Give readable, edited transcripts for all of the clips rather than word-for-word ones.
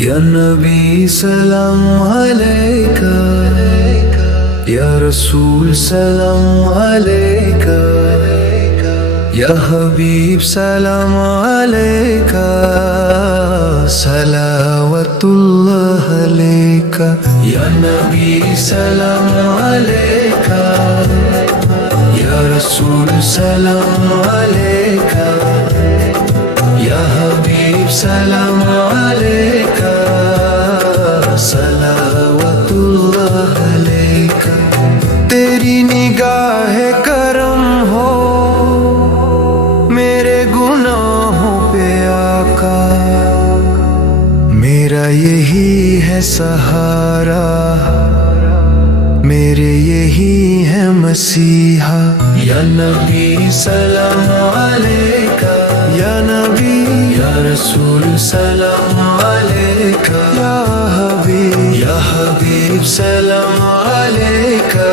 یا نبی سلام علیکہ، یا رسول سلام علیکہ، یا حبیب سلام علیکہ، صلوات اللہ علیکہ۔ یا نبی سلام علیکہ، یا رسول سلام علیکہ، یا حبیب سلام علیکہ، صلوات اللہ علیکہ۔ تیری نگاہ کرم ہو میرے گناہوں پہ آقا، میرا یہی ہے سہارا، میرے یہی ہے مسیحا۔ یا نبی سلام علیکہ، یا نبی یا رسول سلام علیکہ، یا حبیب سلام علیکہ،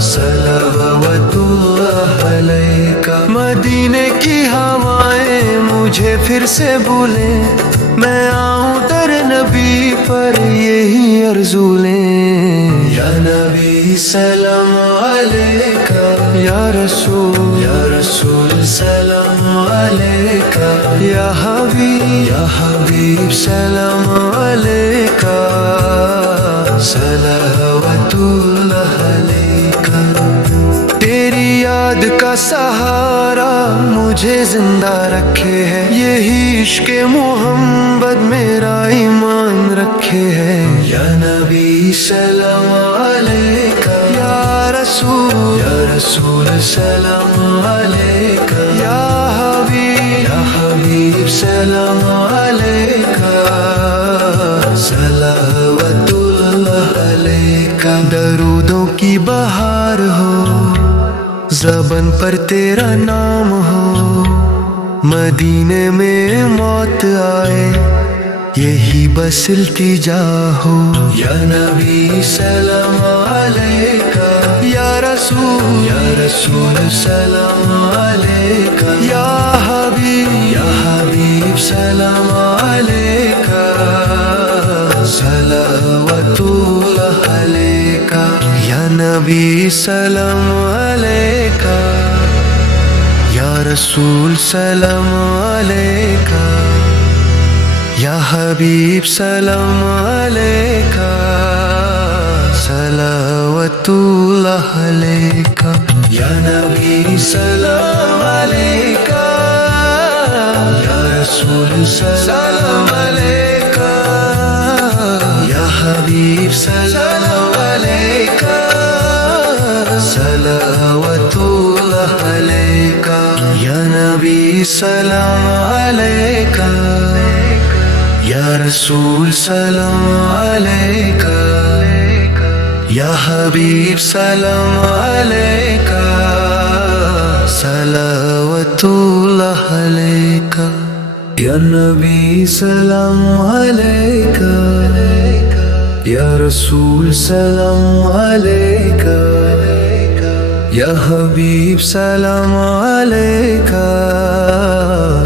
صلوات اللہ علیکہ۔ مدینے کی ہوائیں مجھے پھر سے بولیں، میں آؤں در نبی پر یہی آرزو لیں۔ یا نبی سلام علیکہ، یا رسول سلام علیکہ، یا حبیب سلام علیکہ، صلوات اللہ علیکہ۔ تیری یاد کا سہارا مجھے زندہ رکھے ہے، یہی عشق محمد میرا ایمان رکھے ہے۔ یا نبی سلام علیکہ، یا رسول سلام علیکہ، یا حبیب سلام علیکہ، صلوات اللہ علیکہ۔ درودوں کی بہار ہو، زبان پر تیرا نام ہو، مدینے میں موت آئے یہی بس التجا ہو۔ یا نبی سلام علیکہ، یا رسول سلام علیکہ، یا حبیب سلام علیکہ، صلوات اللہ علیکہ۔ یا نبی سلام علیکہ، یا رسول سلام علیکہ، یا حبیب سلام علیکہ، صلوات اللہ علیکہ۔ یا نبی سلام علیکہ، یا رسول سلام علیکہ، یا حبیب سلام علیکہ، صلوات اللہ علیکہ۔ یا نبی سلام علیکہ، یا رسول سلام علیکہ، یا حبیب سلام علیکہ، صلوات اللہ علیکہ۔ یا نبی سلام علیکہ، یا رسول سلام علیکہ، یا حبیب سلام علیکہ،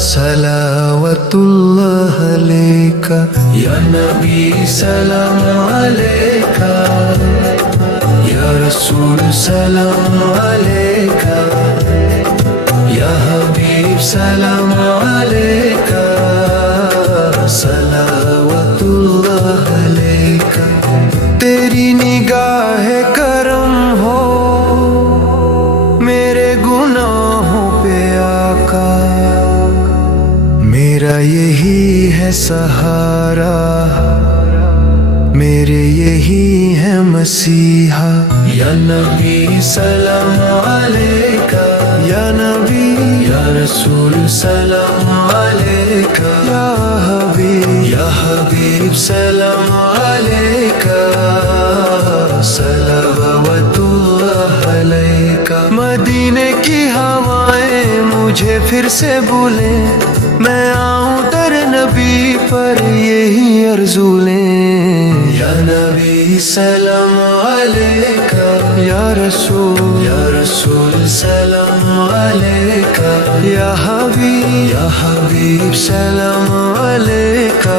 صلوات اللہ علیکہ۔ یا نبی سلام علیکہ، یا رسول سلام علیکہ، یا حبیب سلام علیکہ، صلوات اللہ علیکہ۔ تیری نگاہ کرم ہو میرے گناہوں پہ آقا، میرا یہی ہے سہارا، میرے یہی ہے مسیحا۔ یا نبی سلام علیکہ، یا رسول سلام علیکہ، یا حبیب سلام علیکہ، صلوات اللہ علیکہ۔ مدینے کی ہوائیں مجھے پھر سے بولیں، میں آؤں در نبی پر یہی آرزو لیں۔ یا نبی سلام علیکہ، یا رسول سلام علیکہ، یا حبیب سلام علیکہ،